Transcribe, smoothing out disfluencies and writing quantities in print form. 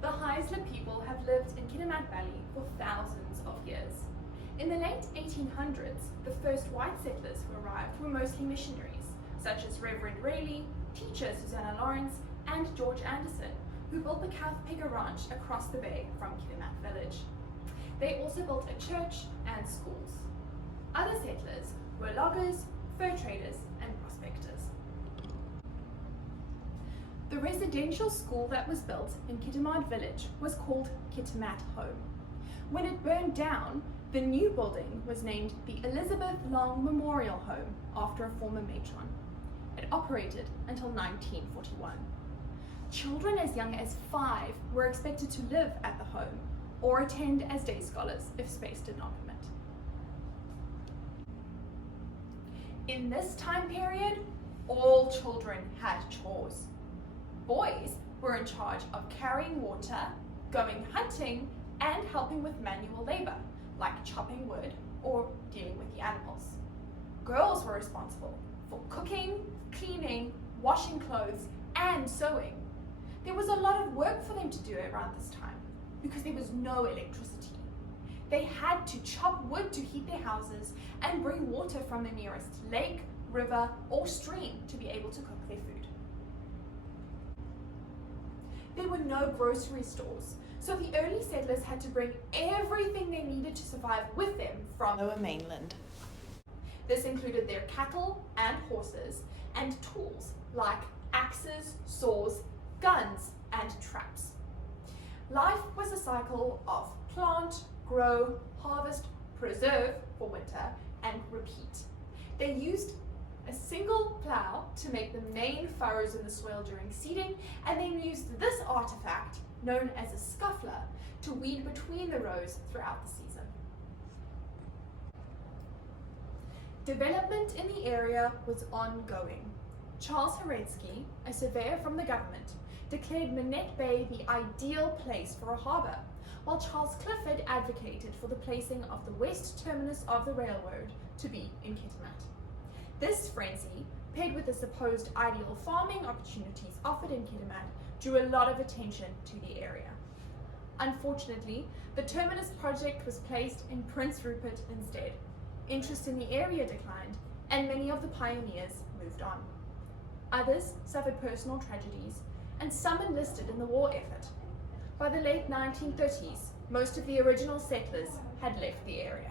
The Haisla people have lived in Kitimat Valley for thousands of years. In the late 1800s, the first white settlers who arrived were mostly missionaries, such as Reverend Rayleigh, teacher Susanna Lawrence, and George Anderson, who built the Kathpega Ranch across the bay from Kitimat village. They also built a church and schools. Other settlers were loggers, fur traders, and prospectors. The residential school that was built in Kitimat village was called Kitimat Home. When it burned down, the new building was named the Elizabeth Long Memorial Home after a former matron. It operated until 1941. Children as young as 5 were expected to live at the home or attend as day scholars if space did not permit. In this time period, all children had chores. Boys were in charge of carrying water, going hunting, and helping with manual labor, like chopping wood or dealing with the animals. Girls were responsible for cooking, cleaning, washing clothes, and sewing. There was a lot of work for them to do around this time because there was no electricity. They had to chop wood to heat their houses and bring water from the nearest lake, river, or stream to be able to cook their food. There were no grocery stores, so the early settlers had to bring everything they needed to survive with them from the lower mainland. This included their cattle and horses and tools like axes, saws, guns, and traps. Life was a cycle of plant, grow, harvest, preserve for winter, and repeat. They used a single plow to make the main furrows in the soil during seeding, and then used this artifact, known as a scuffler, to weed between the rows throughout the season. Development in the area was ongoing. Charles Heretsky, a surveyor from the government, declared Minette Bay the ideal place for a harbour, while Charles Clifford advocated for the placing of the west terminus of the railroad to be in Kitimat. This frenzy, paired with the supposed ideal farming opportunities offered in Kitimat, drew a lot of attention to the area. Unfortunately, the terminus project was placed in Prince Rupert instead. Interest in the area declined, and many of the pioneers moved on. Others suffered personal tragedies, and some enlisted in the war effort. By the late 1930s, most of the original settlers had left the area.